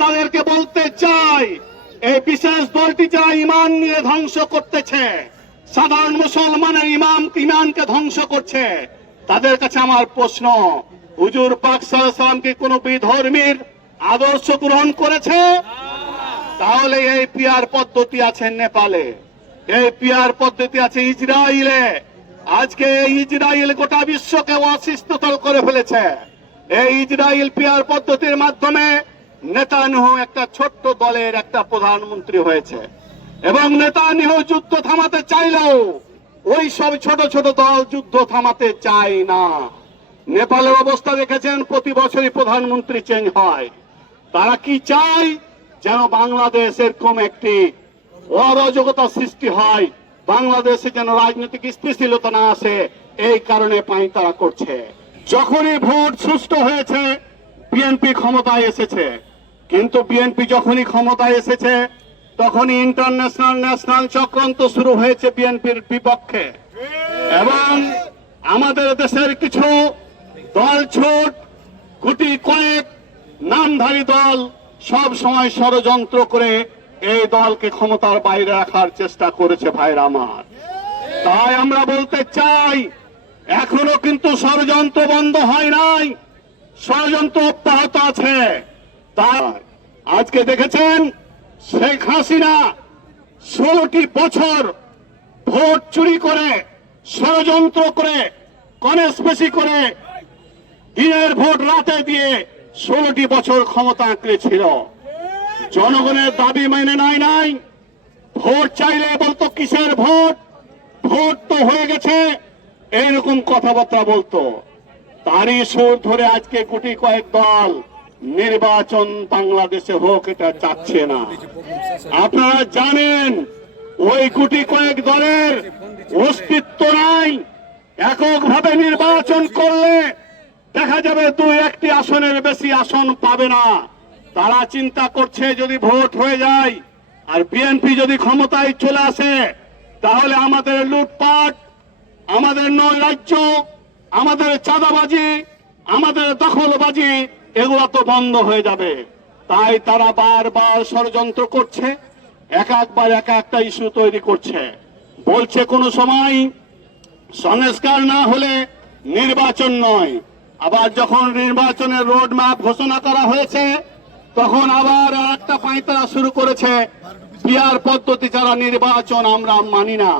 তাদেরকে বলতে চাই, এই বিশেষ দলটি যারা ইমান নিয়ে ধ্বংস করতেছে, সাধারণ মুসলমানের ইমানকে ধ্বংস করছে, তাদের কাছে আমার প্রশ্ন, হুজুর পাক সাল্লাল্লাহু আলাইহি ওয়াসাল্লাম কি কোনো বিধর্মীর আদর্শ গ্রহণ করেছে? তাহলে এই পিয়ার পদ্ধতি আছে নেপালে, এই পিয়ার পদ্ধতি আছে ইসরায়েলে। আজকে এই ইসরায়েল গোটা বিশ্বকে অসুস্থতল করে ফেলেছে। এই ইসরায়েল পিয়ার পদ্ধতির মাধ্যমে নেতানিয়াহু একটা ছোট্ট দলের একটা প্রধানমন্ত্রী হয়েছে, এবং নেতানিয়াহু যুদ্ধ থামাতে চাইলেও ওই সব ছোট ছোট দল যুদ্ধ থামাতে চায় না। নেপালের অবস্থা দেখেছেন, প্রতি বছরই প্রধানমন্ত্রী চেঞ্জ হয়। তারা কি চায়? যেন বাংলাদেশ এরকম একটি অরাজকতা সৃষ্টি হয়, বাংলাদেশে যেন রাজনৈতিক স্থিতিশীলতা না আসে, এই কারণে পায়তারা করছে। যখনই ভোট সুষ্ঠু হয়েছে বিএনপি ক্ষমতায় এসেছে, কিন্তু বিএনপি যখনই ক্ষমতায় এসেছে তখনই ইন্টারন্যাশনাল ন্যাশনাল চক্রান্ত শুরু হয়েছে বিএনপির বিপক্ষে, এবং আমাদের দেশের কিছু দল ছোট গুটি কয়েক নামধারী দল সব সময় ষড়যন্ত্র করে এই দলকে ক্ষমতার বাইরে রাখার চেষ্টা করেছে। ভাইরা আমার, তাই আমরা বলতে চাই, এখনো কিন্তু ষড়যন্ত্র বন্ধ হয় নাই, ষড়যন্ত্র অব্যাহত আছে। তাই আজকে দেখেছেন শেখ হাসিনা 16টি বছর ভোট চুরি করে, ষড়যন্ত্র করে, কনস্পিরেসি করে, দিনের ভোট রাতে দিয়ে 16টি বছর ক্ষমতা আঁকড়ে ছিল। জনগণের দাবি মেনে নাই। ভোট চাইলে বলতো কিসের ভোট, ভোট তো হয়ে গেছে, এইরকম কথাবার্তা বলতো। তারই সুর ধরে আজকে গুটি কয়েক দল নির্বাচন বাংলাদেশে হোক এটা চাচ্ছে না। আপনারা জানেন ওই গুটি কয়েক দলের অস্তিত্ব নাই। এককভাবে নির্বাচন করলে দেখা যাবে 2-1টি আসনের বেশি আসন পাবে না। তারা চিন্তা করছে যদি ভোট হয়ে যায় আর বিএনপি যদি ক্ষমতায় চলে আসে, তাহলে আমাদের লুটপাট, আমাদের নৈরাজ্য, আমাদের চাঁদাবাজি, আমাদের দখলবাজি এগুলো তো বন্ধ হয়ে যাবে। তাই তারা বারবার ষড়যন্ত্র করছে, একবার একটা ইস্যু তৈরি করছে। বলছে কোনো সময় সংস্কার না হলে নির্বাচন নয়, আবার যখন নির্বাচনের রোড ম্যাপ ঘোষণা করা হয়েছে তখন আবার একটা পায়তারা শুরু করেছে, পিয়ার পদ্ধতি ছাড়া নির্বাচন আমরা মানি না।